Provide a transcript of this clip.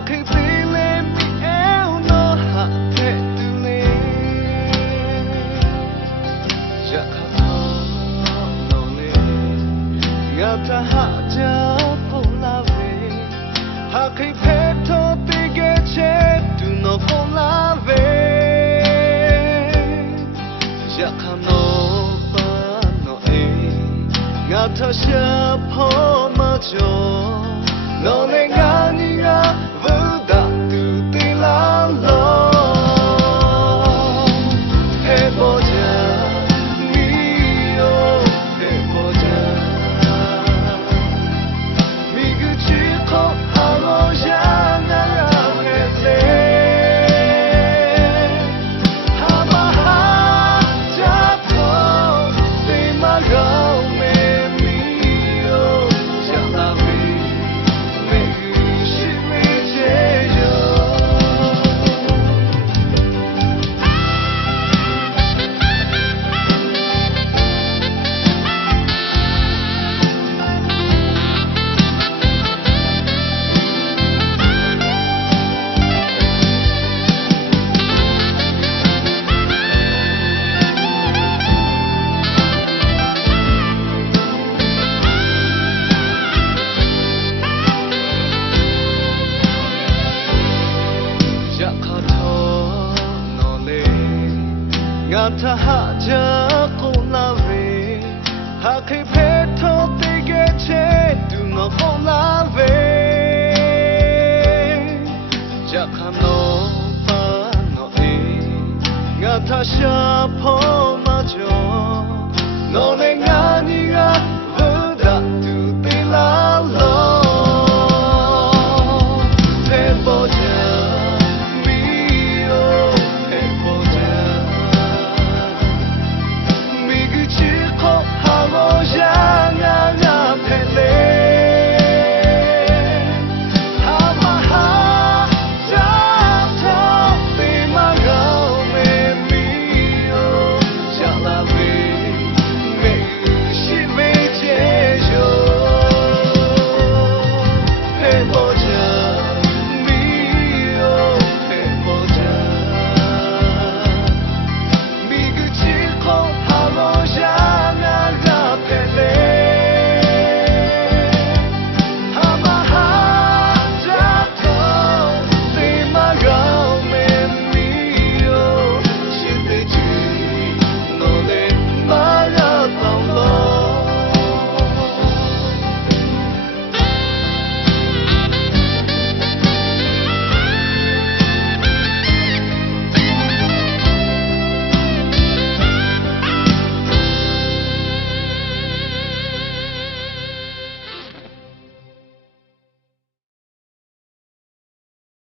could feel it me and no happy to me Jakarta lonely Ngata haja polave Haki peto tigeche tu no polave Jakarta no e Ngata sha po ma jo No ne ngani ga vuda tu ti la lo He boja mi o he boja Mi guchi ko alo ya na ga he se Ha ma ha ja ko ti ma ga me mi o ja la vi Ngata haja ko la ve ha ke phe tho te ge che tu no ko la ve ja kha no pa no e ngata sha pho